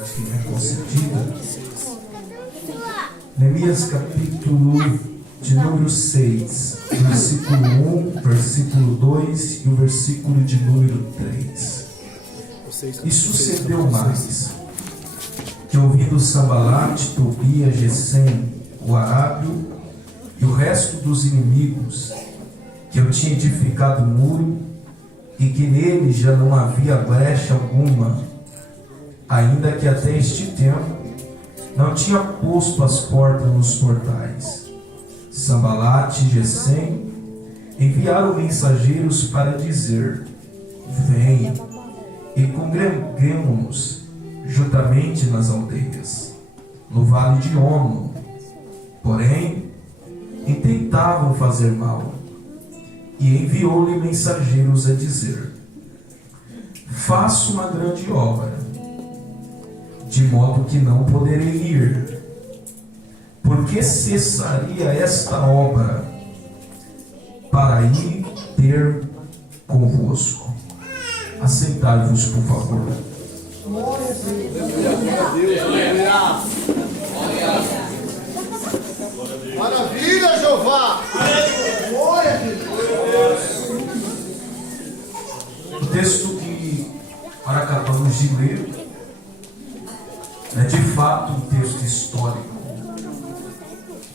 oportunidade que me é concedida. Neemias capítulo de número 6, versículo 1, versículo 2 e o versículo de número 3. E sucedeu mais, que ouvindo Sambalate, Tobias, Gesem, o arábio e o resto dos inimigos, que eu tinha edificado o muro, e que nele já não havia brecha alguma, ainda que até este tempo não tinha posto as portas nos portais. Sambalate e Gesem enviaram mensageiros para dizer: vem e congreguemo-nos juntamente nas aldeias, no vale de Ono. Porém, intentavam fazer mal. E enviou-lhe mensageiros a dizer: faço uma grande obra, de modo que não poderei ir. Por que cessaria esta obra para ir ter convosco? Assentai-vos, por favor. Maravilha, Jeová! O texto que acabamos de ler é de fato um texto histórico,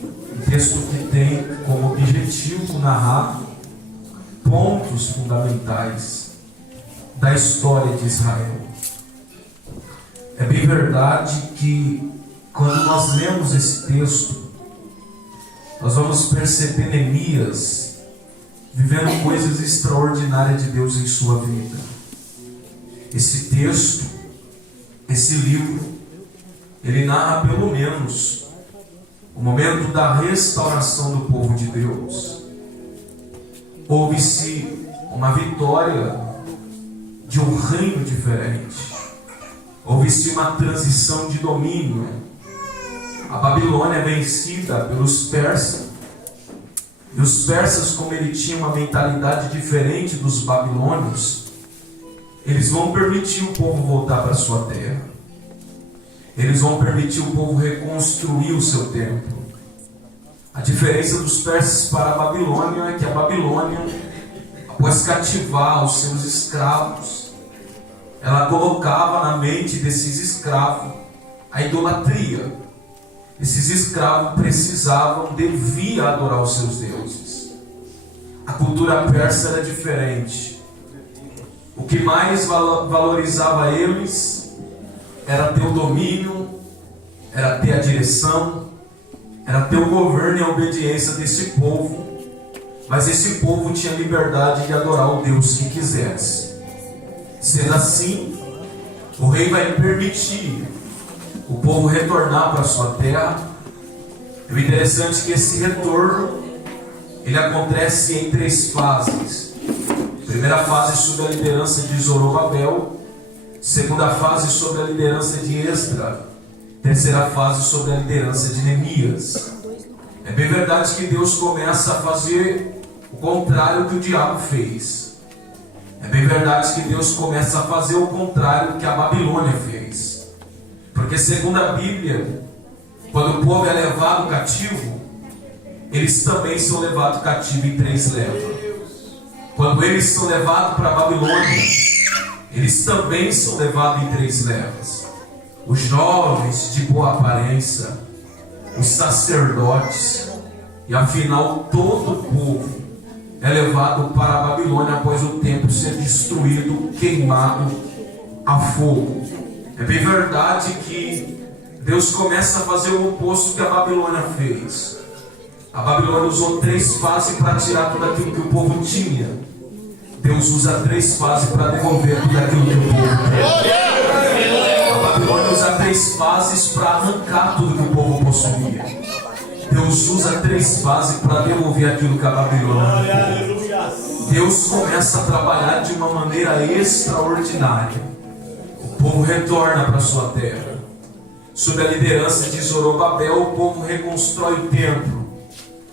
um texto que tem como objetivo narrar pontos fundamentais da história de Israel. É bem verdade que quando nós lemos esse texto, nós vamos perceber Neemias vivendo coisas extraordinárias de Deus em sua vida. Esse texto, esse livro, ele narra pelo menos o momento da restauração do povo de Deus. Houve-se uma vitória de um reino diferente. Houve-se uma transição de domínio. A Babilônia é vencida pelos persas. E os persas, como eles tinham uma mentalidade diferente dos babilônios, eles vão permitir o povo voltar para a sua terra. Eles vão permitir o povo reconstruir o seu templo. A diferença dos persas para a Babilônia é que a Babilônia, após cativar os seus escravos, ela colocava na mente desses escravos a idolatria. Esses escravos deviam adorar os seus deuses. A cultura persa era diferente. O que mais valorizava eles era ter o domínio, era ter a direção, era ter o governo e a obediência desse povo. Mas esse povo tinha liberdade de adorar o Deus que quisesse. Sendo assim, o rei vai permitir o povo retornar para a sua terra. E o interessante é que esse retorno, ele acontece em 3 fases. Primeira fase sob a liderança de Zorobabel. Segunda fase sob a liderança de Esdra. Terceira fase sob a liderança de Neemias. É bem verdade que Deus começa a fazer o contrário do que o diabo fez. É bem verdade que Deus começa a fazer o contrário do que a Babilônia fez. Porque segundo a Bíblia, quando o povo é levado cativo, eles também são levados cativo em 3 levas. Quando eles são levados para a Babilônia, eles também são levados em 3 levas. Os jovens de boa aparência, os sacerdotes, e afinal todo o povo é levado para a Babilônia após o templo ser destruído, queimado a fogo. É bem verdade que Deus começa a fazer o oposto que a Babilônia fez. A Babilônia usou 3 fases para tirar tudo aquilo que o povo tinha. Deus usa 3 fases para devolver tudo aquilo que o povo tinha. A Babilônia usa 3 fases para arrancar tudo que o povo possuía. Deus usa 3 fases para devolver aquilo que a Babilônia fez. Deus começa a trabalhar de uma maneira extraordinária. O povo retorna para sua terra. Sob a liderança de Zorobabel, o povo reconstrói o templo.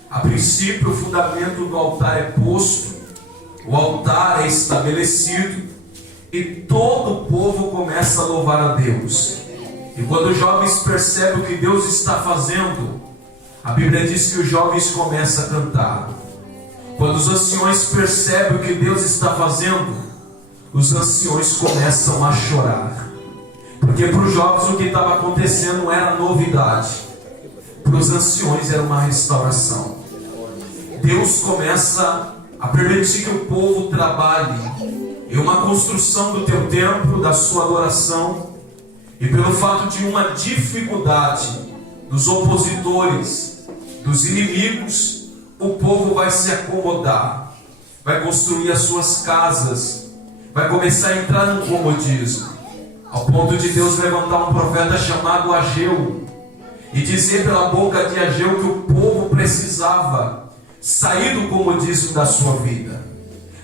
A princípio, o fundamento do altar é posto, o altar é estabelecido e todo o povo começa a louvar a Deus. E quando os jovens percebem o que Deus está fazendo, a Bíblia diz que os jovens começam a cantar. Quando os anciões percebem o que Deus está fazendo, os anciões começam a chorar. Porque para os jovens o que estava acontecendo não era novidade. Para os anciões era uma restauração. Deus começa a permitir que o povo trabalhe em uma construção do teu templo, da sua adoração. E pelo fato de uma dificuldade dos opositores, dos inimigos, o povo vai se acomodar, vai construir as suas casas, vai começar a entrar no comodismo, ao ponto de Deus levantar um profeta chamado Ageu e dizer pela boca de Ageu que o povo precisava sair do comodismo da sua vida,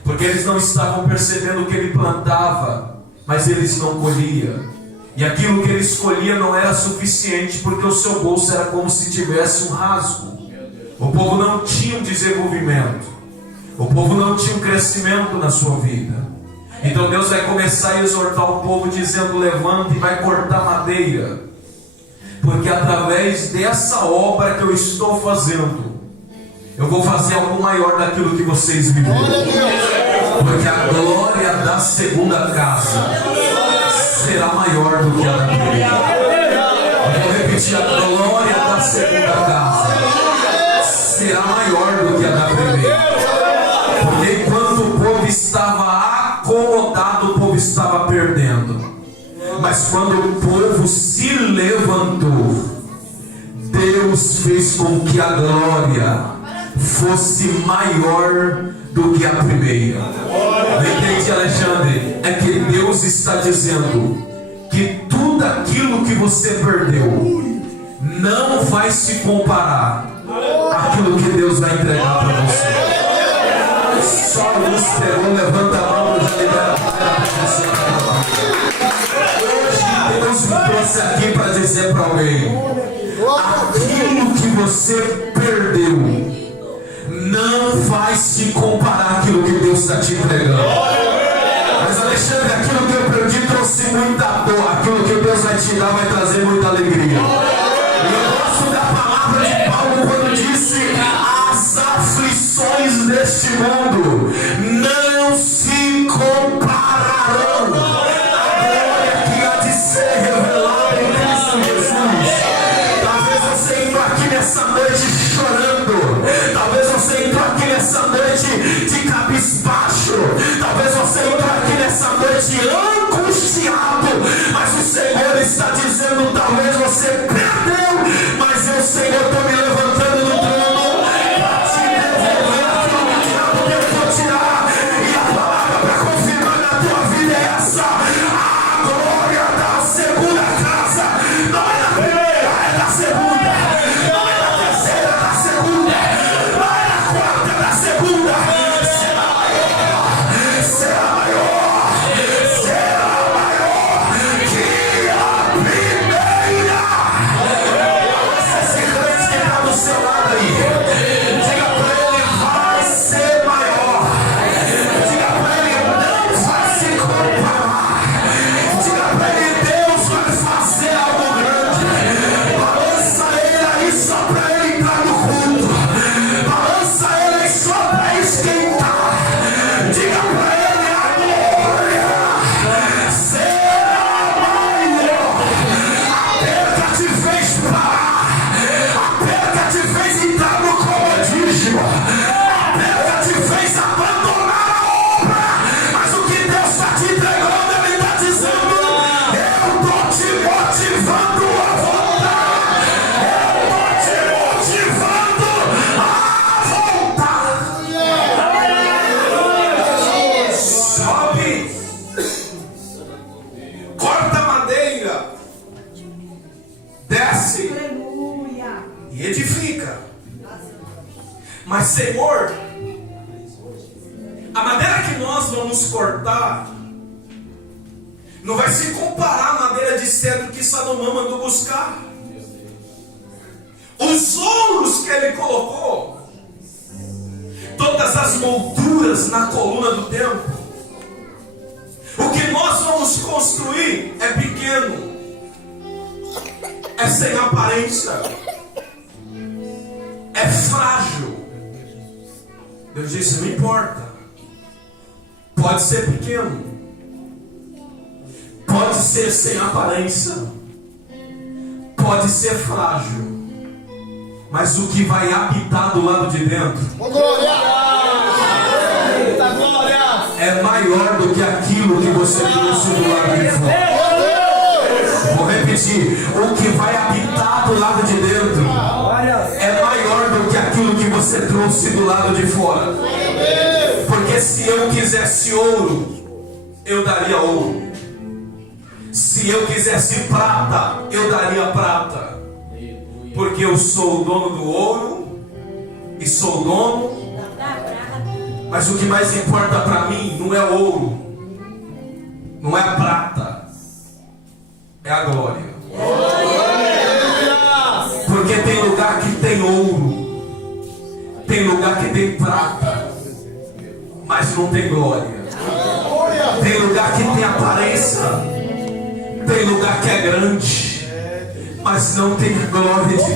porque eles não estavam percebendo o que ele plantava, mas eles não colhiam. E aquilo que ele escolhia não era suficiente, porque o seu bolso era como se tivesse um rasgo. O povo não tinha um desenvolvimento, o povo não tinha um crescimento na sua vida. Então Deus vai começar a exortar o povo dizendo: levanta e vai cortar madeira, porque através dessa obra que eu estou fazendo, eu vou fazer algo maior daquilo que vocês viveram. Porque a glória da segunda casa será maior do que a da primeira. Eu vou repetir: a glória da segunda casa será maior do que a da primeira. Porque enquanto o povo estava acomodado, o povo estava perdendo. Mas quando o povo se levantou, Deus fez com que a glória fosse maior do que a primeira. Não entende, Alexandre? É que Deus está dizendo que tudo aquilo que você perdeu não vai se comparar àquilo que Deus vai entregar para você. Só luz pegou, levanta a mão e já libera a Hoje Deus me trouxe aqui para dizer para alguém: aquilo que você perdeu não vai se comparar àquilo que Deus está te entregando. Mas Alexandre, aquilo que eu perdi trouxe muita dor. Aquilo que Deus vai te dar vai trazer muita alegria. E eu gosto da palavra de Paulo quando disse: as aflições deste mundo não se compararão à glória que há de ser revelada em Cristo Jesus. Talvez você entrou aqui nessa noite chorando. Talvez você entrou aqui nessa noite de cabisbaixo. Talvez você entrou aqui nessa noite angustiado. Mas o Senhor está dizendo: talvez você perdeu, mas eu, Senhor, estou me levantando do trono para te devolver aquilo que o diabo tentou tirar. E a palavra para confirmar na tua vida é essa: a glória da segunda casa não é da primeira, é da segunda. Não é da terceira, é da segunda. Não é da quarta, é da segunda. Será maior, será maior, será maior que a primeira. Esse crente que está do seu lado aí, diga para ele: vai ser maior. Diga para ele: não vai se comparar. Diga para ele: Deus vai fazer algo grande. Balança ele aí só para ele entrar no culto. Balança ele aí só para esquentar. Diga para ele: a glória será maior. A perca te fez parar. A perca te fez entrar no comodismo. A perca te fez abandonar a obra. Mas o que Deus está te entregando, Ele está dizendo: eu estou te motivando a voltar. Eu estou te motivando a voltar. Sobe, corta madeira, desce e edifica. Mas, Senhor, a madeira que nós vamos cortar não vai se comparar à madeira de cedro que Salomão mandou buscar. Os ouros que ele colocou, todas as molduras na coluna do templo, o que nós vamos construir é pequeno. sem aparência, é frágil. Deus disse: não importa, pode ser pequeno, pode ser sem aparência, pode ser frágil, mas o que vai habitar do lado de dentro é maior do que aquilo que você trouxe do lado de fora. Vou repetir: o que vai habitar do lado de dentro é maior do que aquilo que você trouxe do lado de fora. Porque se eu quisesse ouro, eu daria ouro. Se eu quisesse prata, eu daria prata. Porque eu sou o dono do ouro e sou o dono. Mas o que mais importa para mim não é ouro, não é a prata, é a glória. Porque tem lugar que tem ouro, tem lugar que tem prata, mas não tem glória. Tem lugar que tem aparência, tem lugar que é grande, mas não tem glória de Deus.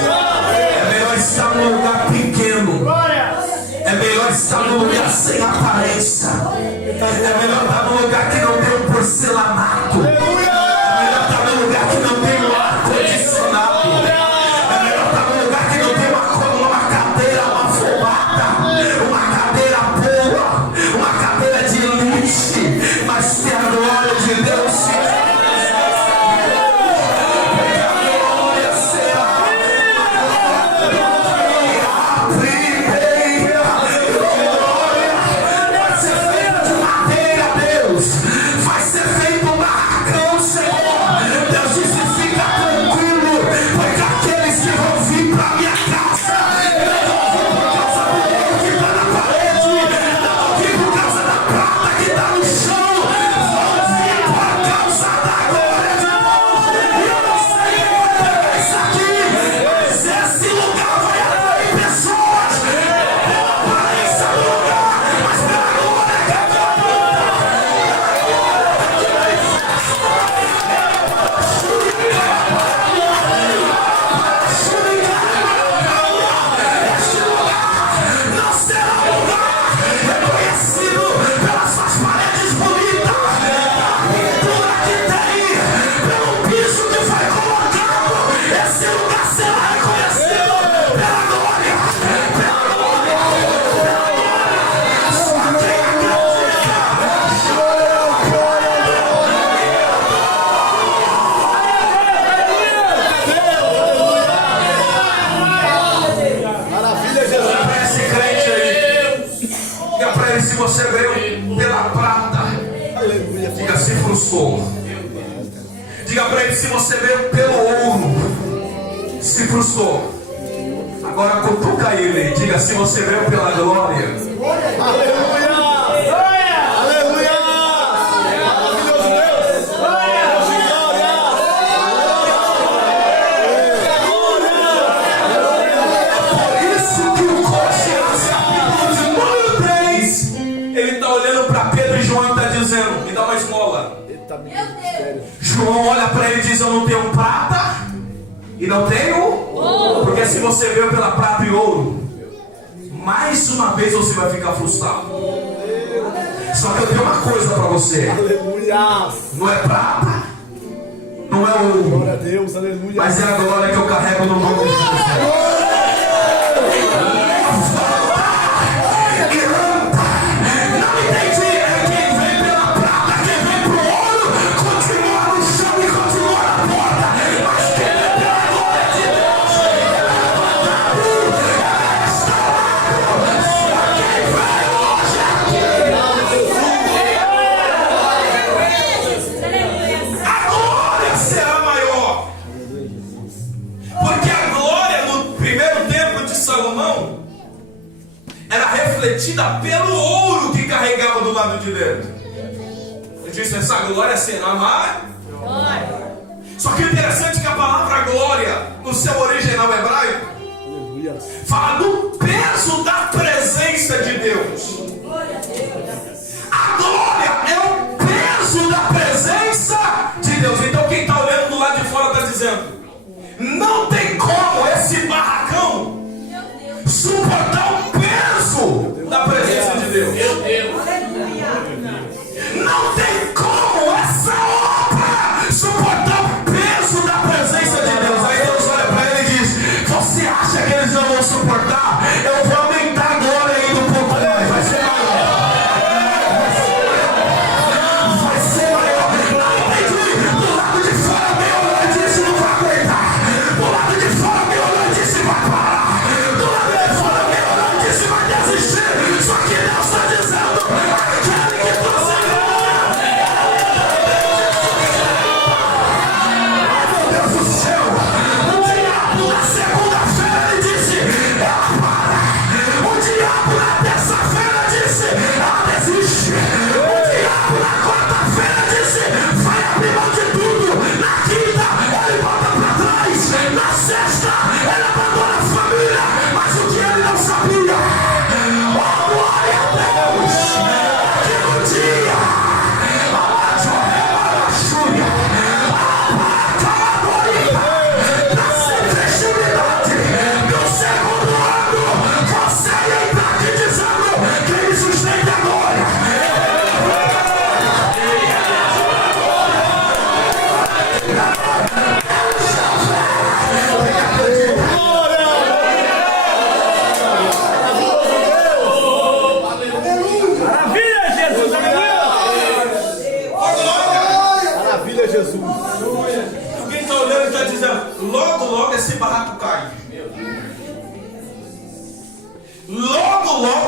É melhor estar num lugar pequeno, é melhor estar num lugar sem aparência, é melhor estar num lugar que não tem um porcelanato, é melhor estar num lugar que não tem um ar-condicionado, é melhor estar num lugar que não tem uma cadeira, uma fumata, uma cadeira boa, uma cadeira de elite, mas que a glória de Deus se você veio pela prata, diga: se frustrou. Diga para ele: se você veio pelo ouro, se frustrou. Agora cutuca ele, diga: se você veio pela glória. Aleluia! Aleluia! Maravilhoso Deus! Por isso que o Colossenses capítulo de número 3, ele está olhando para Pedro e João e está dizendo: me dá uma esmola. João olha para ele e diz: eu não tenho prata e não tenho ouro. Porque se você veio pela prata e ouro, mais uma vez você vai ficar frustrado. Só que eu tenho uma coisa para você: Aleluia! não é prata, não é ouro, Glória a Deus, aleluia! mas é a glória que eu carrego no nome de Jesus. Refletida pelo ouro que carregava do lado de dentro. Eu disse: essa glória será maior. Só que o interessante é que a palavra glória, no seu original hebraico, fala do peso da presença de Deus. A glória é o peso da presença de Deus. Então quem está olhando do lado de fora está dizendo: Não tem como esse barracão suportar o peso da presença de Deus. Não tem como essa obra suportar o peso da presença de Deus. Aí Deus olha para ele e diz: você acha que eles não vão suportar? Eu vou aumentar agora ainda um pouco mais. Vai ser maior. Vai ser maior. Não entendi. Do lado de fora meu olhar disse não vai aguentar. Do lado de fora meu olhar disse vai parar. Do lado de fora meu olhar disse vai desistir. Só que Deus está dizendo: aquele que trouxe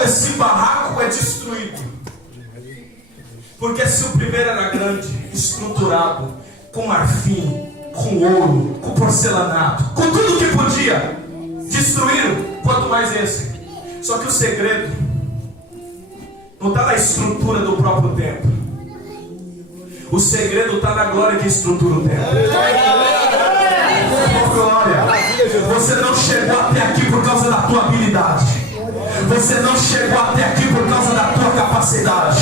esse barraco é destruído. Porque se o primeiro era grande, estruturado, com marfim, com ouro, com porcelanato, com tudo que podia, destruíram, quanto mais esse. Só que o segredo não está na estrutura do próprio templo. O segredo está na glória que estrutura o templo. Oh, glória. Você não chegou até aqui por causa da tua habilidade. Você não chegou até aqui por causa da tua capacidade.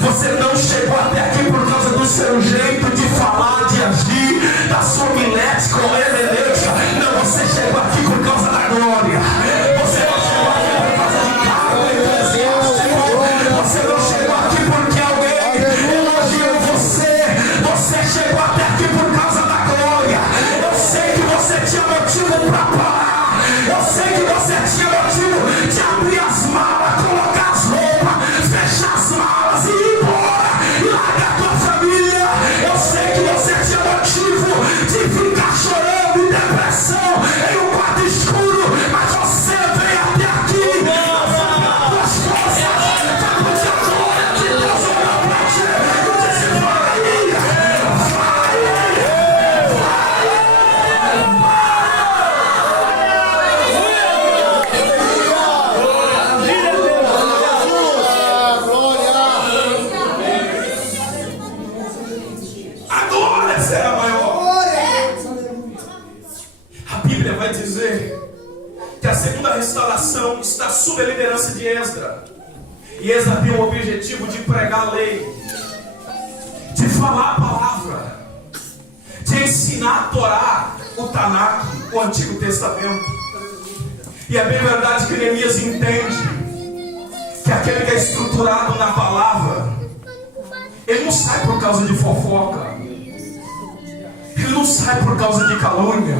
Você não chegou até aqui por causa do seu jeito de falar, de agir, da sua milética ou hermenêutica. Não, você chegou aqui por causa da glória. Você não chegou aqui por causa de cargo eclesiástico. Você não chegou aqui porque alguém elogiou você. Você chegou até aqui por causa da glória. Eu sei que você tinha motivo para parar. Eu sei que você tinha motivo de abrir as malas, colocar as roupas, fechar as malas e ir embora e largar a tua família. Eu sei que você tinha motivo de ficar chorando em depressão em um quarto escuro, mas você veio até aqui usando as tuas forças, porque a glória de Deus olhou para ti e disse: restauração está sob a liderança de Esdra. E Esdra tem o objetivo de pregar a lei, de falar a palavra, de ensinar a Torá, o Tanakh, o Antigo Testamento. E é bem verdade que Neemias entende que aquele que é estruturado na palavra, ele não sai por causa de fofoca, ele não sai por causa de calúnia.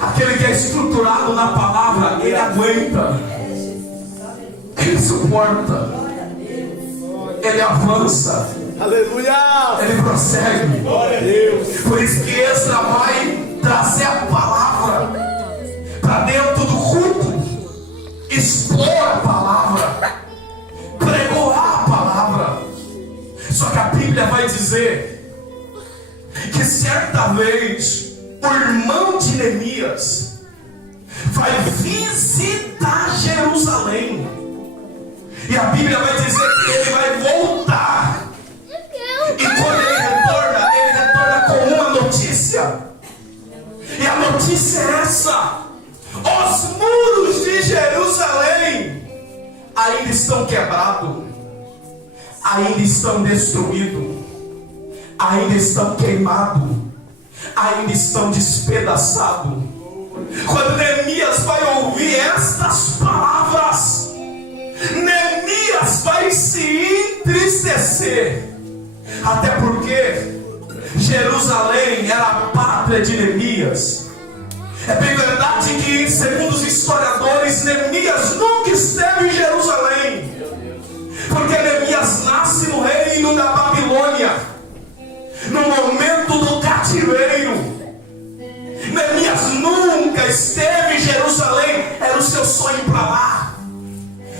Aquele que é estruturado na palavra, ele aguenta, ele suporta, ele avança, aleluia, ele prossegue. Glória a Deus. Por isso que Esdra vai trazer a palavra para dentro do culto, expor a palavra, pregoar a palavra. Só que a Bíblia vai dizer que certa vez o irmão de Neemias vai visitar Jerusalém. E a Bíblia vai dizer que ele vai voltar. E quando ele retorna com uma notícia. E a notícia é essa: os muros de Jerusalém ainda estão quebrados, ainda estão destruídos, ainda estão queimados. ainda estão despedaçados. Quando Neemias vai ouvir estas palavras, Neemias vai se entristecer, até porque Jerusalém era a pátria de Neemias. É bem verdade que, segundo os historiadores, Neemias nunca esteve em Jerusalém, porque Neemias nasce no reino da Babilônia, no momento do cativeiro. Neemias nunca esteve em Jerusalém, era o seu sonho para lá,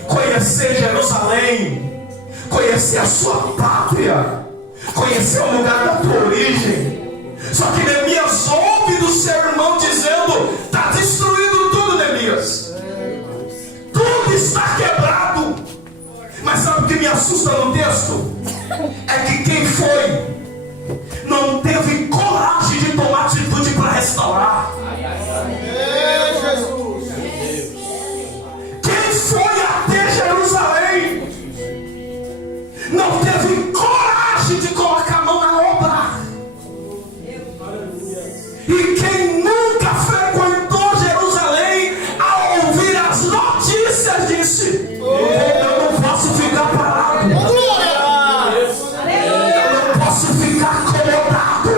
conhecer Jerusalém, conhecer a sua pátria, conhecer o lugar da tua origem. Só que Neemias ouve do seu irmão dizendo: está destruído tudo, Neemias, tudo está quebrado. Mas sabe o que me assusta no texto? É que quem foi não teve coragem de tomar atitude para restaurar. Quem foi até Jerusalém não teve coragem de colocar a mão na obra. E quem nunca frequentou Jerusalém, ao ouvir as notícias, disse: eu não posso ficar parado, eu não posso ficar acomodado,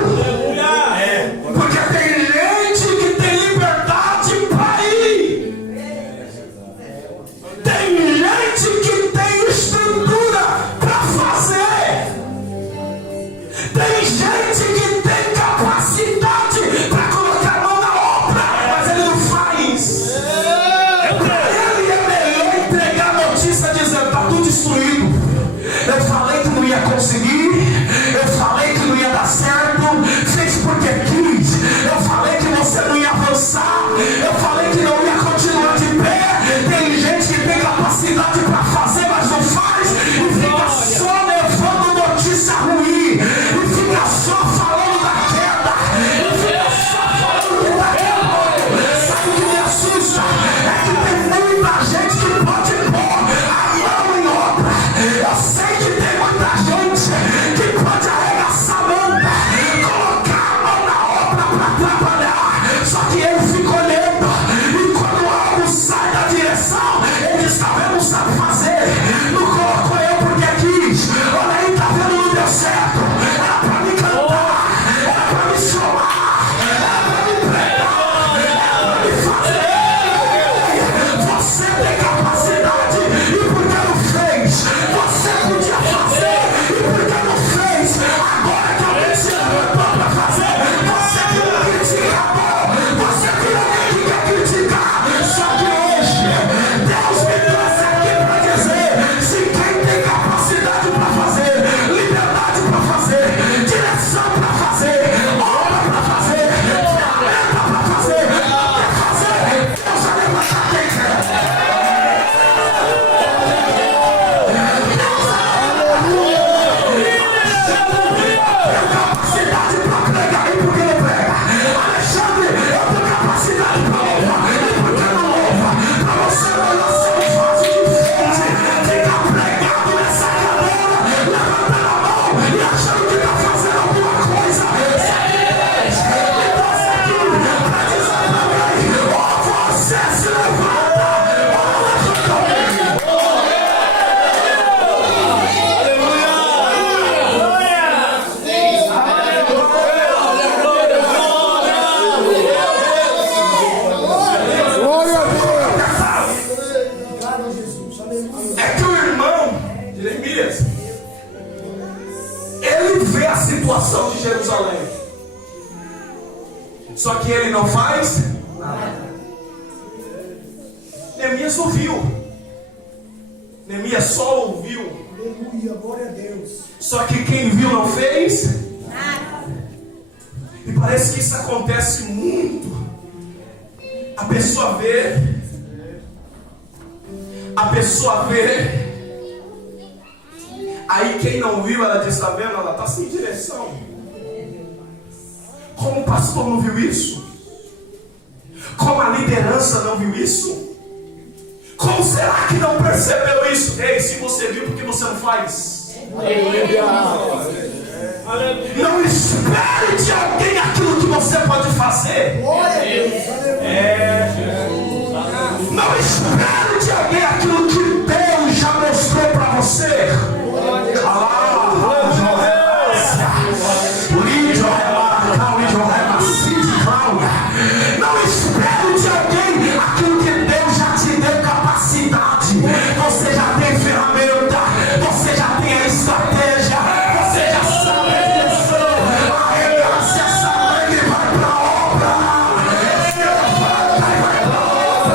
porque tem gente que tem liberdade para ir, tem gente que tem estrutura para fazer, tem gente que tem capacidade para colocar a mão na obra, mas ele não faz. Para ele é melhor entregar a notícia dizendo: está tudo destruído, eu falei que não ia conseguir, eu falei que não ia dar certo, fez porque quis, eu falei que você não ia avançar, eu falei que não ia continuar de pé. Tem gente que tem capacidade para fazer, mas não faz, e fica só levando notícia ruim, e fica só falando da queda, e fica só falando que tá quebrando. Sabe o que me assusta? É que tem muita gente que pode pôr a mão em obra. Eu sei que tem muita gente que pode arregaçar a manga, colocar a mão na obra para trabalhar, só que ele fica olhando, e quando algo sai da direção, ele diz: tá vendo, não sabe fazer, não colocou eu porque quis, olha aí, tá vendo, não deu certo, era para me cantar, era para me somar, era para me pregar, era para me fazer. Você tem capacidade, e porque não fez, você podia fazer, e porque não fez, agora que alguém se levantou para fazer, você que não criticou, você que não quer criticar. Só que hoje Deus me trouxe aqui para dizer: se quem tem capacidade para fazer, liberdade para fazer, direção para fazer, obra para fazer, ferramenta para fazer, quer fazer, Deus vai levantar quem quer. Eu tenho capacidade para pregar, e por que não prega? Alexandre, eu tenho capacidade para louvar, e por que não louva? Para você não nascer em fase de frente, fica pregado nessa cadeira, levantando a mão e achando que está fazendo alguma coisa. Me trouxe aqui para dizer também: ou você se levanta, ou levanta alguém. Glória a Deus. É que o irmão de Neemias, ele vê a situação de Jerusalém, só que ele não faz nada. Neemias ouviu, Neemias só ouviu, Aleluia, glória a Deus. só que quem viu não fez. E parece que isso acontece muito. A pessoa vê, aí quem não viu, ela diz: tá vendo, ela está sem direção. Como o pastor não viu isso? Como a liderança não viu isso? Como será que não percebeu isso? Ei, se você viu, por que você não faz? Aleluia. Não espere de alguém aquilo que você pode fazer. Glória a Deus. Não espere de alguém aquilo que Deus já mostrou para você. Não espere de alguém aquilo que Deus já te deu capacidade. Você já tem ferramenta, você já tem a estratégia, você já sabe a direção. Arregace essa manga e vai para a obra. Levanta e vai para a obra.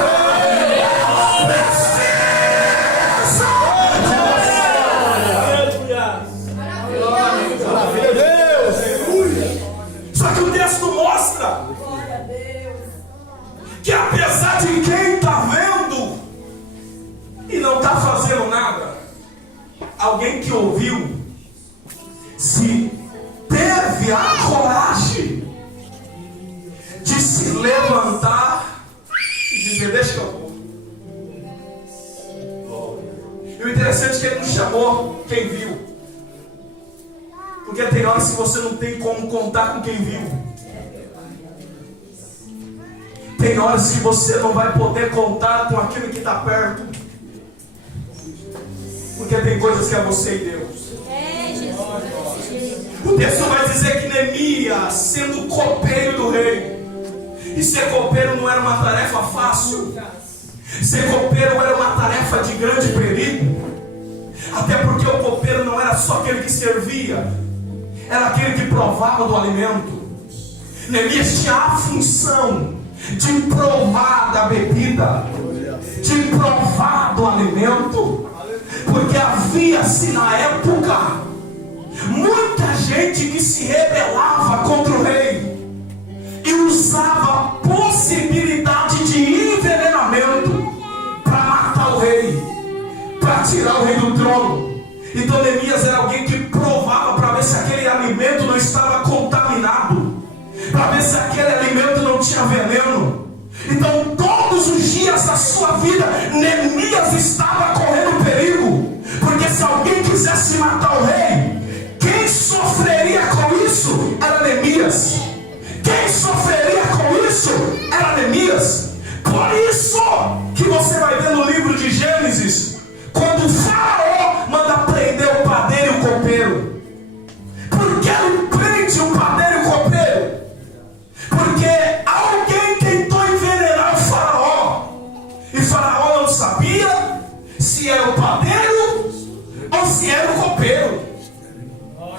Maravilha, Deus. Só que o texto mostra que apesar de quem está vendo e não está fazendo nada, alguém que ouviu, se teve a coragem de se levantar e dizer: deixa que eu vou. E o interessante é que ele não chamou quem viu, porque tem horas que você não tem como contar com quem viu. Tem horas que você não vai poder contar com aquilo que está perto, porque tem coisas que é você e Deus. O texto vai dizer que Neemias, sendo copeiro do rei, e ser copeiro não era uma tarefa fácil, ser copeiro era uma tarefa de grande perigo, até porque o copeiro não era só aquele que servia, era aquele que provava do alimento. Neemias tinha a função de provar da bebida, de provar do alimento, porque havia-se na época muita gente que se rebelava contra o rei e usava a possibilidade de envenenamento para matar o rei, para tirar o rei do trono. Então Neemias era alguém que provava para ver se aquele alimento não estava contaminado, para ver se aquele alimento não tinha veneno. Então todos os dias da sua vida Neemias estava correndo perigo, porque se alguém quisesse matar o rei, quem sofreria com isso era Neemias. Quem sofreria com isso era Neemias. Por isso que você vai ver no livro de Gênesis, quando o faraó manda prender o padeiro e o copeiro. Por que ele prende o padeiro e o copeiro? Porque alguém tentou envenenar o faraó, e faraó não sabia se era o padeiro ou se era o copeiro.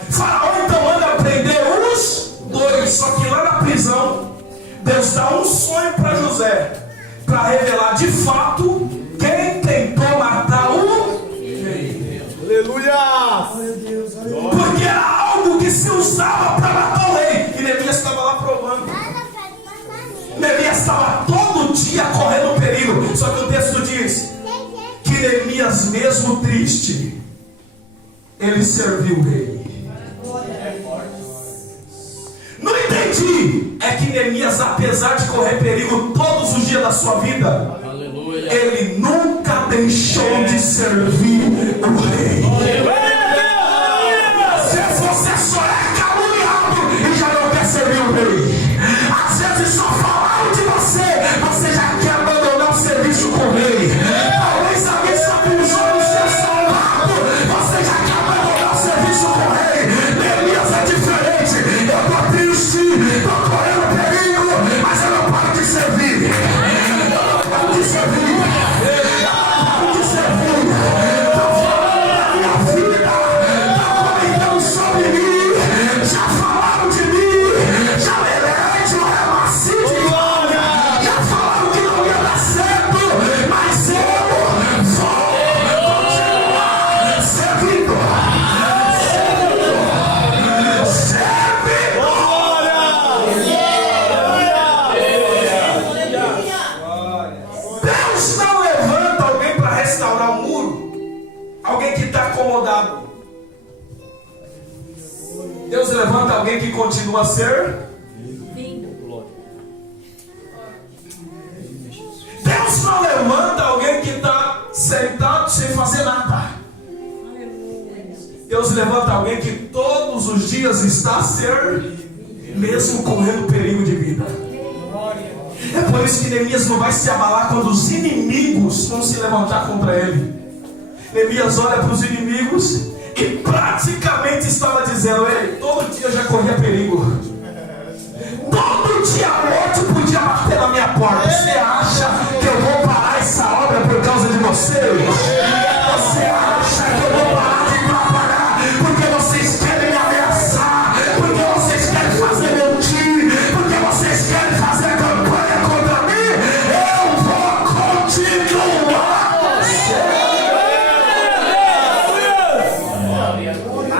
Faraó então manda prender os dois, só que lá na prisão Deus dá um sonho para José, para revelar de fato quem tentou matar o rei. Aleluia! Porque era algo que se usava para matar o rei, e Neemias estava lá provando. Neemias estava todo dia correndo perigo. Só que o texto diz que Neemias, mesmo triste, ele serviu o rei. Não entendi. É que Neemias, apesar de correr perigo todos os dias da sua vida, ele nunca deixou de servir o rei. Se você só é caluniado e já não quer servir o rei, às vezes só falaram de você, você já quer abandonar o serviço com o rei. Talvez alguém só pisou no seu salário, você já quer abandonar o serviço com o rei. Neemias é diferente. Eu estou triste, estou correndo perigo, mas eu não paro de servir. Eu não paro de servir. Deus levanta alguém que continua a ser Deus não levanta alguém que está sentado sem fazer nada. Deus levanta alguém que todos os dias dias está servindo, mesmo correndo perigo de vida. É por isso que Neemias não vai se abalar quando os inimigos vão se levantar contra ele. Neemias olha para os inimigos e praticamente estava dizendo: ei, todo dia eu já corria perigo. Todo dia a morte podia bater na minha porta. Você acha que eu vou parar essa obra por causa de vocês? Você acha que eu vou parar de trabalhar porque vocês querem me ameaçar? Porque vocês querem fazer mentir? Porque vocês querem fazer campanha contra mim? Eu vou continuar.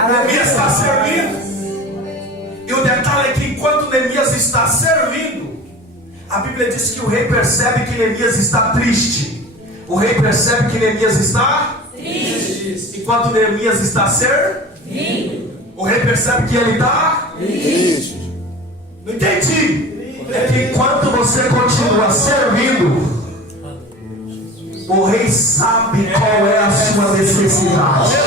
Neemias está servindo. E o detalhe é que enquanto Neemias está servindo, a Bíblia diz que o rei percebe que Neemias está triste. O rei percebe que Neemias está triste. Enquanto Neemias está servindo, o rei percebe que ele está triste. Não entendi. É que enquanto você continua servindo, o rei sabe qual é a sua necessidade.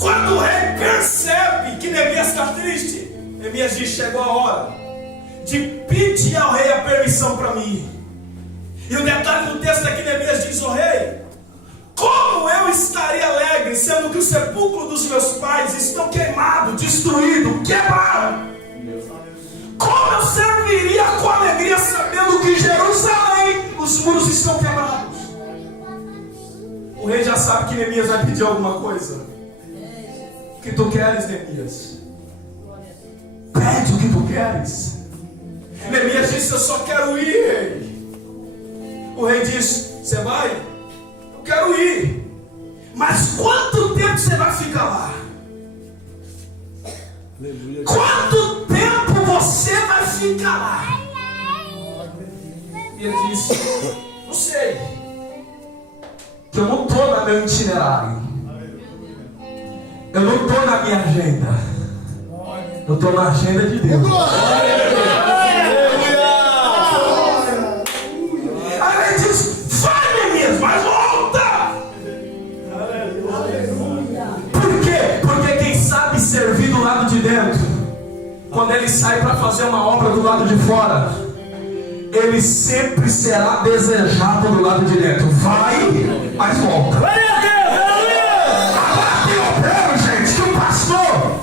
Quando o rei percebe que Neemias está triste, Neemias diz: chegou a hora de pedir ao rei a permissão para mim. E o detalhe do texto é que Neemias diz ao rei: como eu estaria alegre, sendo que o sepulcro dos meus pais estão queimado, destruído, quebrado? Como eu serviria com alegria, sabendo que em Jerusalém os muros estão quebrados? O rei já sabe que Neemias vai pedir alguma coisa. O que tu queres, Neemias? Pede o que tu queres. Neemias disse: eu só quero ir, rei. O rei diz: você vai? Eu quero ir. Mas quanto tempo você vai ficar lá? Quanto tempo você vai ficar lá? E ele disse: não sei, que eu não estou no meu itinerário, eu não estou na minha agenda, eu estou na agenda de Deus. Aí ele diz: vai, Neemias, mas volta. Por quê? Porque quem sabe servir do lado de dentro, quando ele sai para fazer uma obra do lado de fora, ele sempre será desejado do lado de dentro. Vai, mas volta. Agora tem obreiro, gente, que o pastor,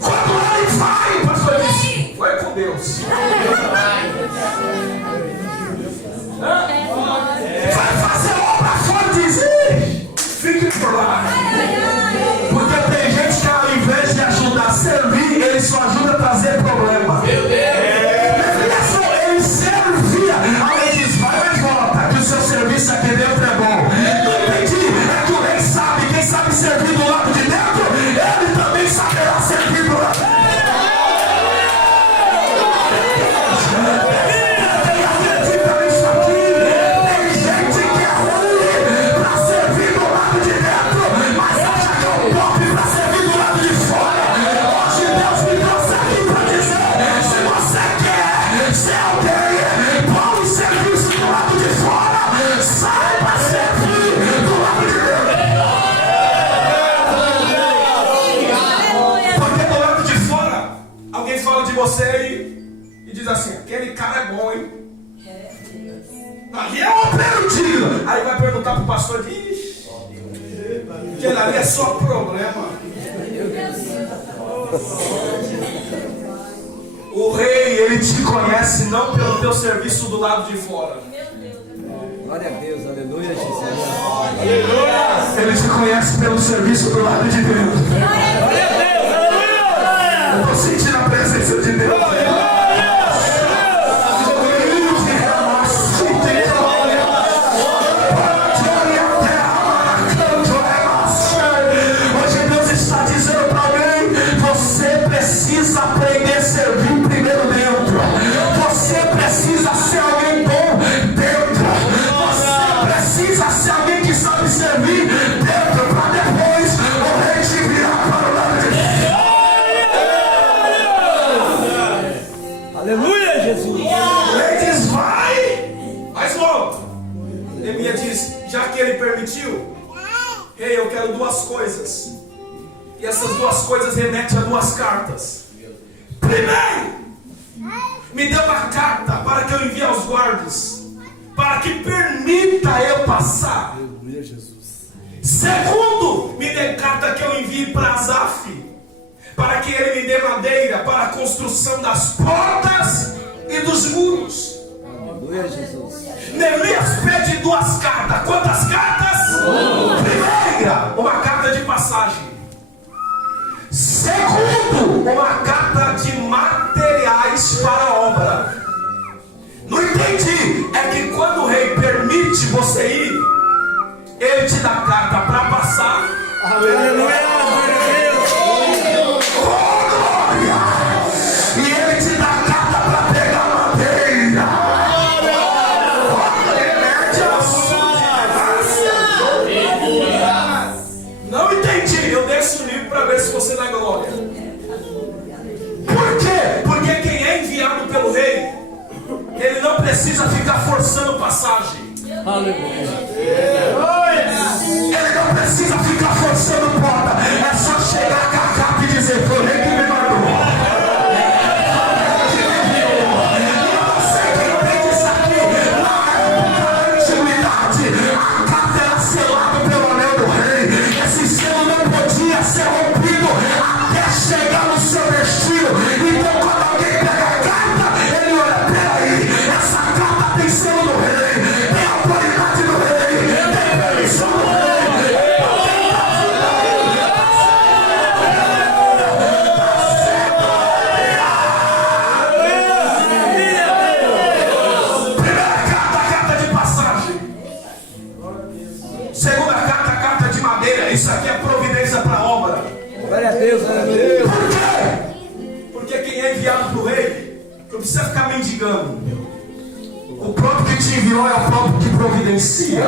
quando ele vai, o pastor diz: foi com Deus. Vai fazer obra fora, diz: fique por lá. Porque tem gente que ao invés de ajudar a servir, ele só ajuda a trazer problema. Meu Deus! Ele servia. Alguém diz: vai, mas volta, que o seu serviço aqui dentro é bom. Não entendi. É que o rei sabe. Quem sabe servir do lado de dentro, ele também saberá servir do lado de dentro. Quem acredita nisso aqui? Tem gente que é ruim para servir do lado de dentro, mas acha que é um top para servir do lado de fora. Hoje Deus me trouxe aqui para dizer: se você quer ser alguém bom em serviço do lado de fora, saiba servir do lado de dentro. Porque do lado de fora, alguém fala de você e diz assim: aquele cara é bom, hein? Ali é um perdido. Aí vai perguntar pro pastor: ixi, aquele ali é só problema. O rei, ele te conhece não pelo teu serviço do lado de fora. Glória a Deus, aleluia, Jesus. Ele te conhece pelo serviço do lado de dentro. Eu estou sentindo a presença de Deus. Hoje Deus está dizendo para alguém: você precisa aprender a servir primeiro dentro. Você precisa ser alguém bom dentro. Você precisa ser alguém que sabe servir dentro, para depois o rei te virar para o lado de Deus. Aleluia, Jesus. O rei diz: vai, mas volta. Neemias diz: já que ele permitiu, quero duas coisas. E essas duas coisas remetem a duas cartas. Primeiro, me dê uma carta para que eu envie aos guardas, para que permita eu passar. Aleluia, Jesus. Segundo, me dê carta que eu envie para Asaf, para que ele me dê madeira para a construção das portas e dos muros. Aleluia, Jesus. Neemias pede duas cartas. Quantas cartas? Primeira, uma carta de passagem. Segundo, uma carta de materiais para a obra. Não entendi. É que quando o rei permite você ir, ele te dá carta para passar. Aleluia, Glória! E ele te dá carta para pegar madeira. Não entendi. Eu desço o livro para ver se você dá glória. Por quê? Porque quem é enviado pelo rei, ele não precisa ficar forçando passagem. Ele não precisa ficar forçando porta. É só chegar com a carta e dizer: foi o rei que me mandou. Ser rompido até chegar no seu destino. Então, quando alguém pega a carta, ele olha: peraí, essa carta tem selo do rei, tem autoridade do rei, tem permissão do rei. Primeira carta, a carta de passagem. Segunda carta, a carta de madeira. Isso aqui é providência para a obra. Glória a Deus, aleluia. Por quê? Porque quem é enviado para o rei não precisa ficar mendigando. O próprio que te enviou é o próprio que providencia.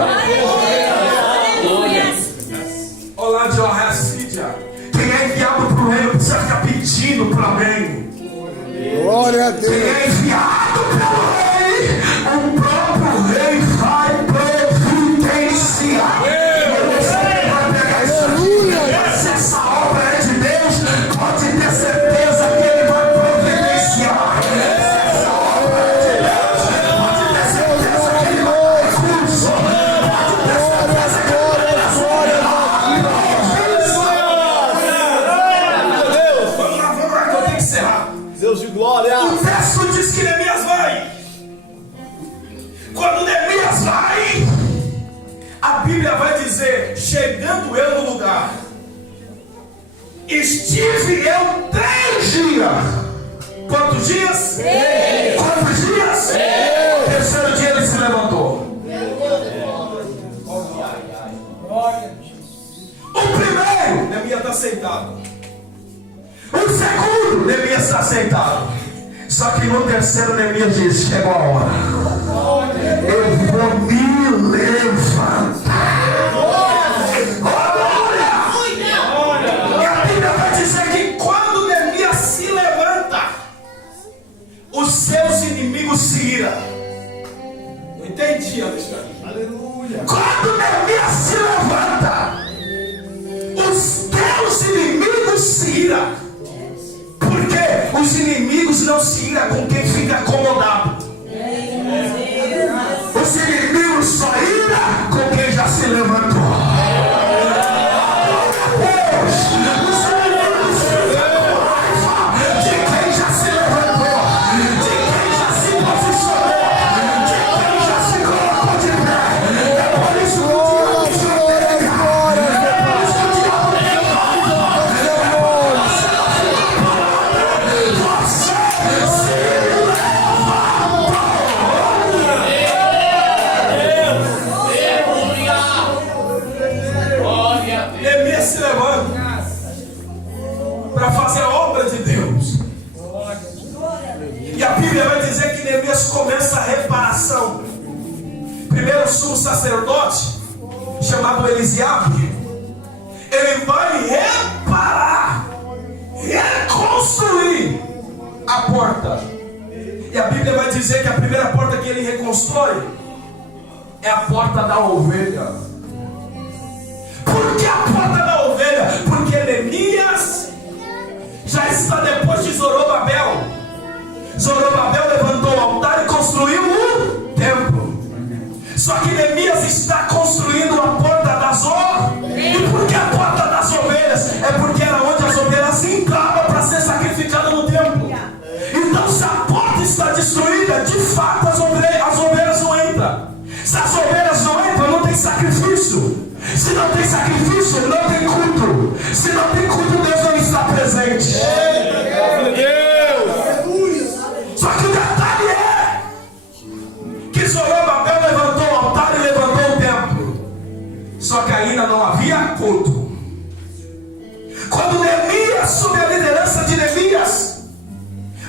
Olá, de Sídia. Quem é enviado para o rei não precisa ficar pedindo para alguém. Glória a Quem Deus. é enviado pelo rei, o próprio rei vai providenciar. Você vai pegar isso aqui. Se essa obra é de Deus, pode ter certeza que Ele vai providenciar. Se essa obra é de Deus, pode ter certeza que Ele vai dar recurso. Pode ter certeza que Ele vai dar Vamos lá, que eu tenho que encerrar. Deus de glória. O texto diz que Neemias vai. Quando Neemias vai, a Bíblia vai dizer: chegando eu no lugar, estive eu 3 dias. Quantos dias? 3. Quantos dias? 3. Terceiro dia ele se levantou. O primeiro, Neemias está sentado. O segundo, Neemias está sentado. Só que no terceiro, Neemias diz: chegou a hora. Eu vou me levantar. E a Bíblia vai dizer que quando Neemias se levanta, os seus inimigos se iram. Não entendi, Alexandre. Aleluia. Quando Neemias se levanta, os teus inimigos se iram. Porque os inimigos não se iram com quem fica acomodado. Os inimigos só iram com quem já se levantou. Deus, os inimigos ficam com raiva de quem já se levantou, de quem já se posicionou, de quem já se colocou de pé. É por isso que o diabo chateia. É por isso que o diabo Neemias se levanta para fazer a obra de Deus. E a Bíblia vai dizer que Neemias começa a reparação. Primeiro, o sumo sacerdote, chamado Elisiabe, ele vai reparar, reconstruir a porta. E a Bíblia vai dizer que a primeira porta que ele reconstrói é a porta da ovelha. Por que a porta já está depois de Zorobabel. Zorobabel levantou o altar e construiu o templo. Só que Neemias está construindo a porta das ovelhas. E por que a porta das ovelhas? É porque era onde as ovelhas entravam para ser sacrificadas no templo. Então, se a porta está destruída, de fato as ovelhas não entram. Se as ovelhas não entram, não tem sacrifício. Se não tem sacrifício, não tem culto. Se não tem culto, Deus não está presente. Só que o detalhe é que Zorobabel levantou o altar e levantou o templo. Só que ainda não havia culto. Quando Neemias, sob a liderança de Neemias,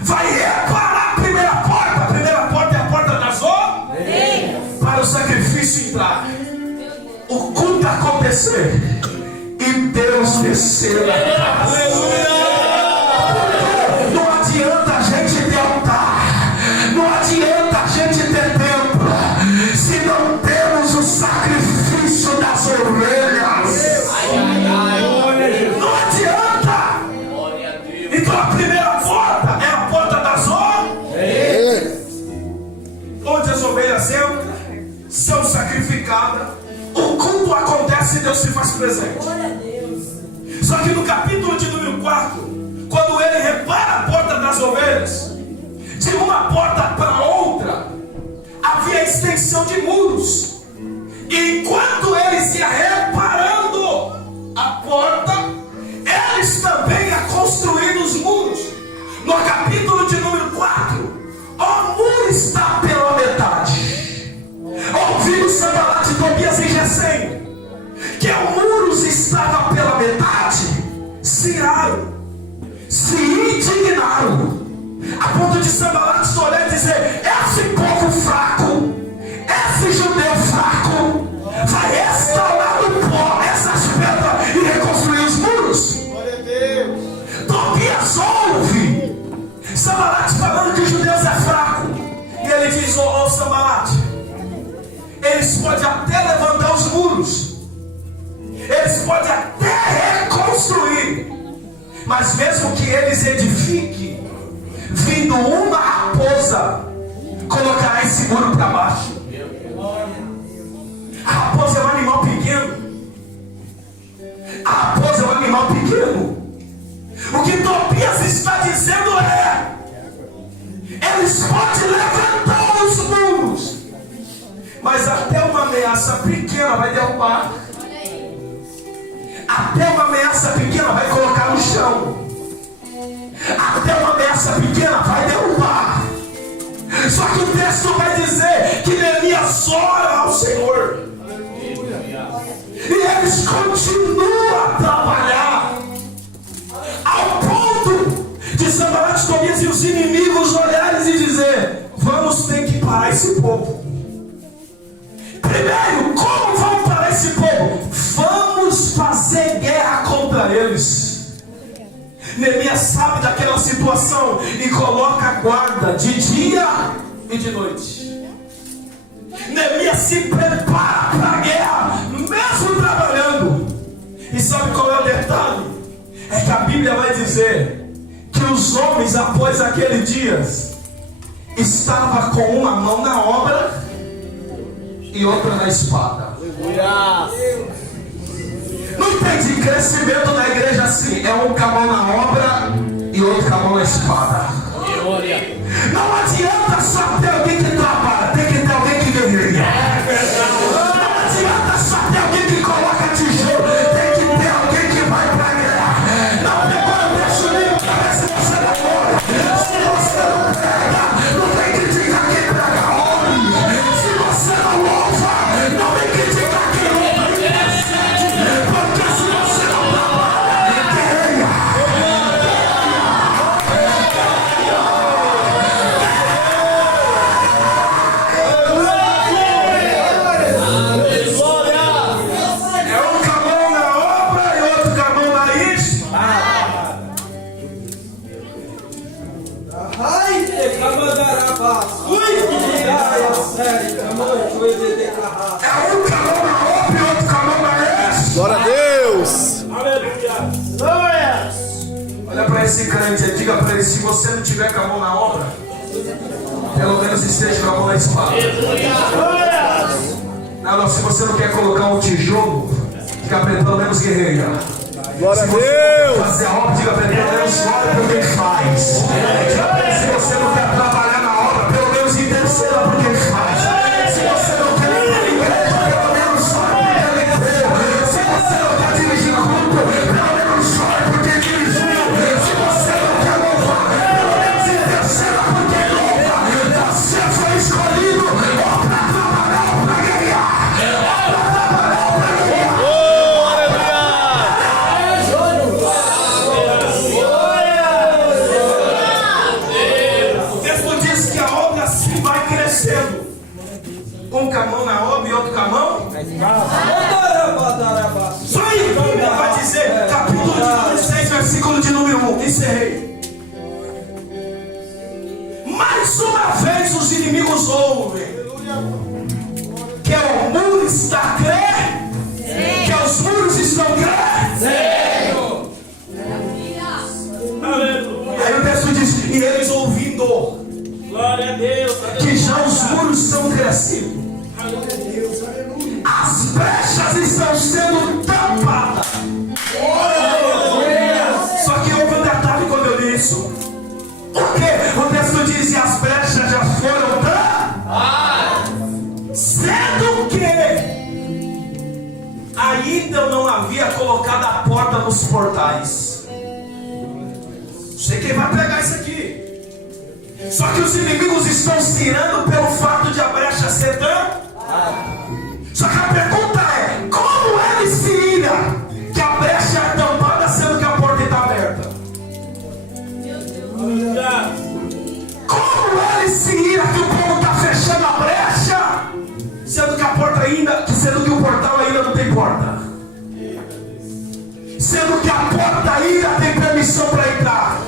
vai reparar a primeira porta. A primeira porta é a porta das ovelhas. Para o sacrifício entrar, o culto acontecer e Deus descer na casa. Não adianta a gente ter altar, não adianta a gente ter templo, se não temos o sacrifício das ovelhas. Não adianta. Então a primeira porta é a porta das ovelhas, onde as ovelhas entram, são sacrificadas, o culto acontece e Deus se faz presente. Só que no capítulo de número 4, quando ele repara a porta das ovelhas, de uma porta para outra havia extensão de muros. E enquanto eles iam reparando a porta, eles também iam construindo os muros. No capítulo de número 4, o muro está pela metade. Ouvindo Sanbalat, Tobias e Gesem que o muro estava pela metade, se iraram, se indignaram, a ponto de Sanbalat olhar e dizer: esse povo fraco, esse judeu fraco, vai restaurar no pó essas pedras e reconstruir os muros. Glória a Deus. Tobias ouve Sanbalat falando que os judeus é fraco, e ele diz: ô Sanbalat, eles podem até levantar os muros, eles podem até reconstruir, mas mesmo que eles edifiquem, vindo uma raposa, colocará esse muro para baixo. A raposa é um animal pequeno. A raposa é um animal pequeno. O que Tobias está dizendo é: eles podem levantar os muros, mas até uma ameaça pequena vai derrubar. Até uma ameaça pequena vai colocar no chão. Até uma ameaça pequena vai derrubar. Só que o texto vai dizer que Neemias ora ao Senhor, e eles continuam a trabalhar, ao ponto de Sanbalat, Tobias e os inimigos olharem e dizer: vamos ter que parar esse povo. Primeiro, como vamos parar esse povo? Vamos fazer guerra contra eles. Neemias sabe daquela situação e coloca a guarda de dia e de noite. Neemias se prepara para a guerra, mesmo trabalhando. E sabe qual é o detalhe? É que a Bíblia vai dizer que os homens, após aquele dia, estavam com uma mão na obra e outra na espada. Não entende? Crescimento da igreja assim: é um com a mão na obra e outro com a mão na espada. Não adianta só ter alguém que trabalha, tem que ter alguém que guerreia. Não adianta só ter alguém que coloca tijolo, tem que ter alguém que vai para a guerra. Não deixa o livro cabeça se você não for. Se você não prega, não vem criticar quem prega homem. Se você não louva, não vem criticar quem louva e intercede. Porque se você não trabalha, guerreia. Glória a Deus. Aleluia. Olha para para esse crente, diga para ele: se você não tiver com a mão na obra, pelo menos esteja com a mão na espada. Não, se você não quer colocar um tijolo, diga para ele: pelo menos guerreira. Glória a Se você Deus. não quer fazer a obra, diga para ele: pelo menos glória porque faz. Diga para ele: se você não quer trabalhar na obra, pelo menos interceda porque faz. Se você não quer ir na igreja, pelo menos chore porque levou. Se você não quer dirigir culto, pelo menos chore porque dirigiu. Se você não quer louvar, pelo menos interceda porque louva. Você foi escolhido ou para trabalhar ou para ganhar. O texto diz que a obra assim vai crescendo. Um com a mão na obra e outro com a mão. Só aí a Bíblia vai dizer, capítulo de número 6, versículo de número 1. Encerrei. Mais uma vez os inimigos ouvem que o muro está crescendo, que os muros estão crescendo. Aí o texto diz: e eles ouvindo, Glória a Deus. que já os muros são crescidos, as brechas estão sendo tampadas. Só que houve um detalhe quando eu li isso. Porque o texto diz: e as brechas já foram tampadas, sendo que ainda eu não havia colocado a porta nos portais. Sei quem vai pegar isso aqui. Só que os inimigos estão se irando pelo fato de a brecha ser tampada. Só que a pergunta é: como ele se ira que a brecha é tampada sendo que a porta está aberta? Como ele se ira que o povo está fechando a brecha sendo que a porta ainda, sendo que o portal ainda não tem porta, sendo que a porta ainda tem permissão para entrar?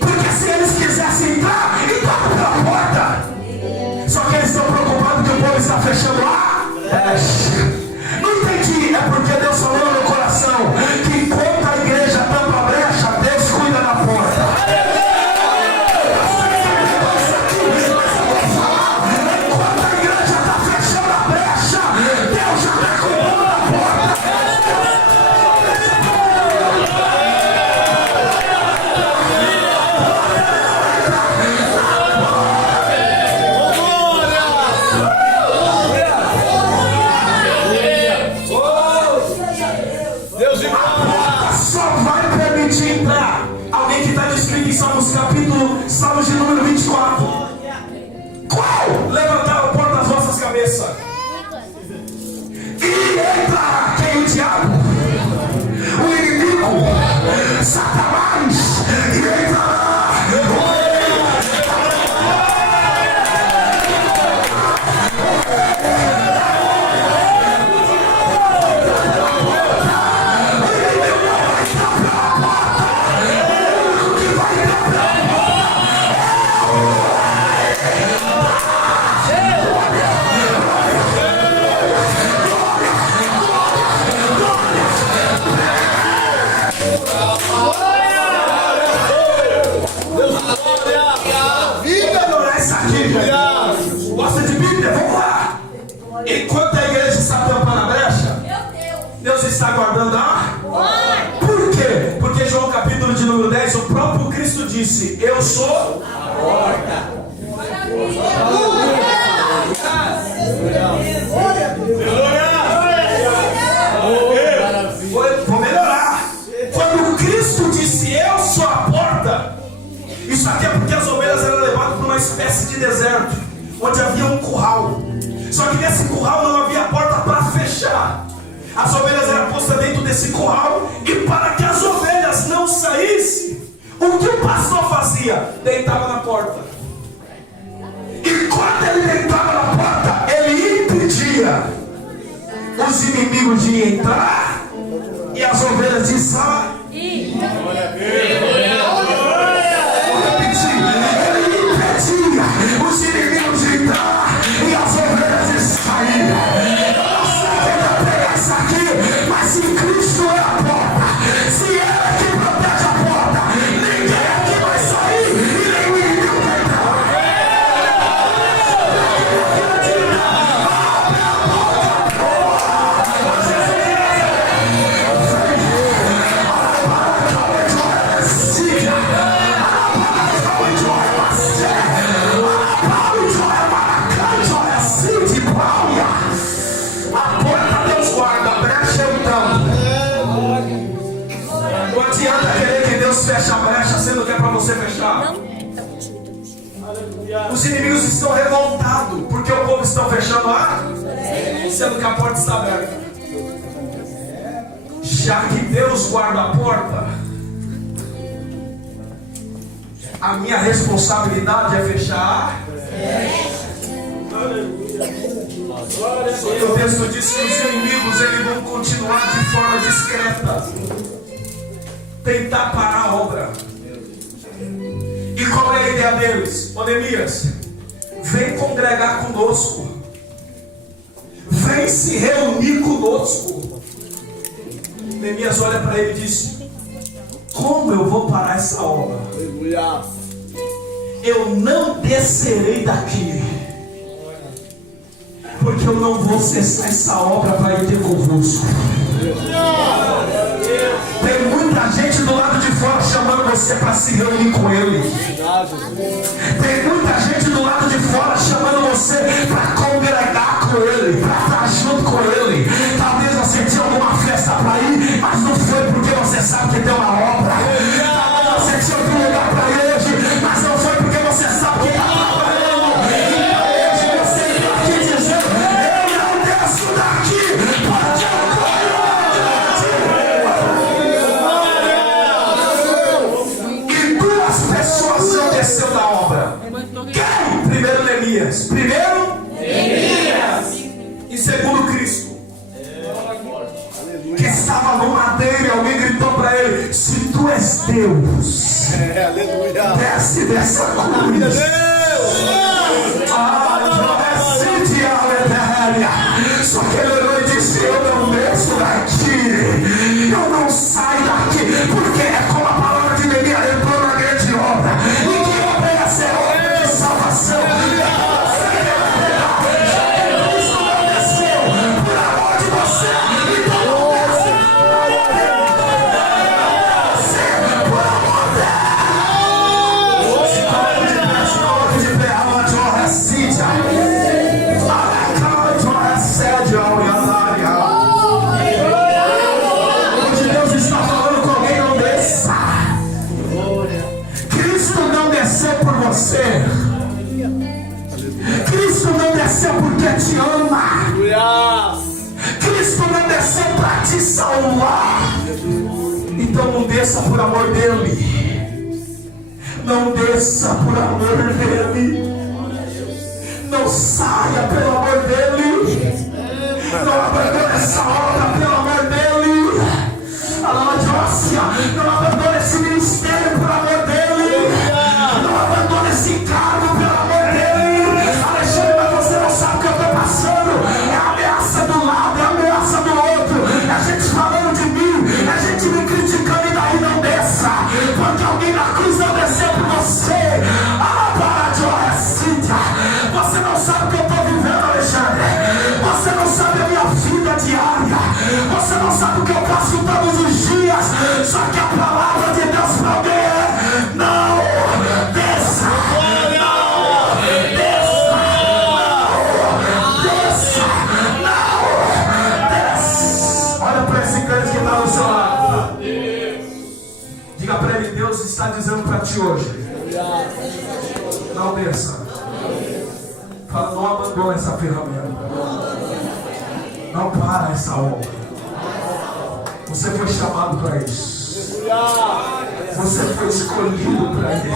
Porque se eles quisessem entrar, entraram pela porta. Só que eles estão preocupados que o povo está fechando lá. Não entendi. É porque Deus falou no meu coração que enquanto a igreja tampa a brecha, Deus cuida da porta. Enquanto a igreja está fechando a brecha, Deus já está cuidando da porta. Deus de A porta só vai permitir entrar alguém que está descrito em Salmos de número 24. Qual? Levantar a porta das vossas cabeças. E entrará quem? O diabo, o inimigo, Satanás, e entrará. Gosta de Bíblia? Vamos lá. Enquanto a igreja está tampando a brecha, Deus está guardando a... Por quê? Porque João capítulo de número 10, o próprio Cristo disse: eu sou a porta. Vou melhorar. Quando Cristo disse: eu sou a porta, isso aqui é porque as ovelhas eram levadas para uma espécie de deserto, onde havia um curral. Só que nesse curral não havia porta para fechar. As ovelhas eram postas dentro desse curral, e para que as ovelhas não saíssem, o que o pastor fazia? Deitava na porta. E quando ele deitava na porta, ele impedia os inimigos de entrar e as ovelhas de sair. Os inimigos de entrar e as ovelhas de sair. Eu não sei quem vai pegar isso aqui, mas se Cristo é a porta, se adianta querer que Deus feche a brecha, sendo que é para você fechar. Os inimigos estão revoltados, porque o povo está fechando sendo que a porta está aberta. Já que Deus guarda a porta, a minha responsabilidade é fechar. Só que o texto diz que os inimigos eles vão continuar de forma discreta, tentar parar a obra. E qual é a ideia deles? Ô Neemias, vem congregar conosco, vem se reunir conosco. Neemias olha para ele e diz: como eu vou parar essa obra? Eu não descerei daqui, porque eu não vou cessar essa obra para ir ter convosco. Tem muita gente do lado de fora chamando você para se reunir com ele. Tem muita gente do lado de fora chamando você para congregar com ele, para estar junto com ele. Talvez você tinha alguma festa para ir, mas não foi porque você sabe que tem uma obra. Talvez você tinha algum lugar para ir hoje, mas não foi porque você sabe que está trabalhando. Então hoje você está aqui dizendo: eu não desço daqui, porque eu desceu da obra. Quem? Primeiro Neemias. E segundo Cristo, que estava no madeiro e alguém gritou para ele: se tu és Deus, desce dessa cruz. Só que ele olhou e disse: eu não desço daqui, eu não saio daqui, porque é como a palavra de Neemias entrou na grande obra. Salvação. Cristo não desceu por amor de você, então não desce por amor dele. Se coloque de pé, alma de honra, Cíntia. Alma de honra, Sédio, onde Deus está falando com alguém, não desça. Cristo não desceu por você. Cristo não desceu porque te ama. Cristo não desceu para te salvar. Então não desça por amor dele. Não desça por amor dele. Não saia pelo amor dele. Não abandone essa obra pelo amor dele. Não abandone esse ministério por amor dele. Não abandone esse cargo pelo amor dele. Alexandre, mas você não sabe o que eu estou passando. É a ameaça do lado, é a ameaça do outro. É a gente falando de mim, é a gente me criticando, e daí não desça, porque alguém na cruz não desceu por você. Para de honra, Cíntia. Você não sabe o que eu estou vivendo, Alexandre. Você não sabe a minha vida diária. Você não sabe o que eu passo todos os dias. Só que a palavra de Deus para alguém é: não desça. Olha para esse crente que está do seu lado. Diga para ele: Deus está dizendo para ti hoje: não desça. Fala: não abandone essa ferramenta. Não para essa obra. Você foi chamado para isso. Você foi escolhido para isso.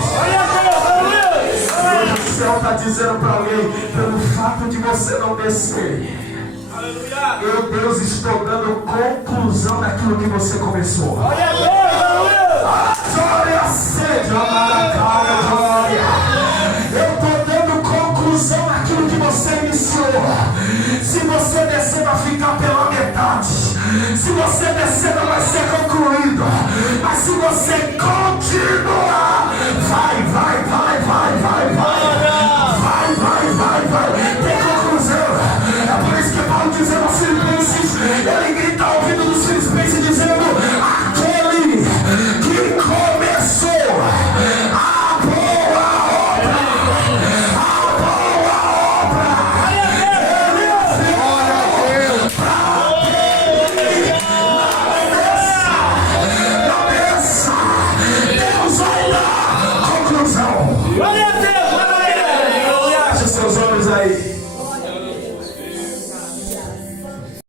O céu está dizendo para alguém: pelo fato de você não descer, eu, Deus, estou dando conclusão daquilo que você começou.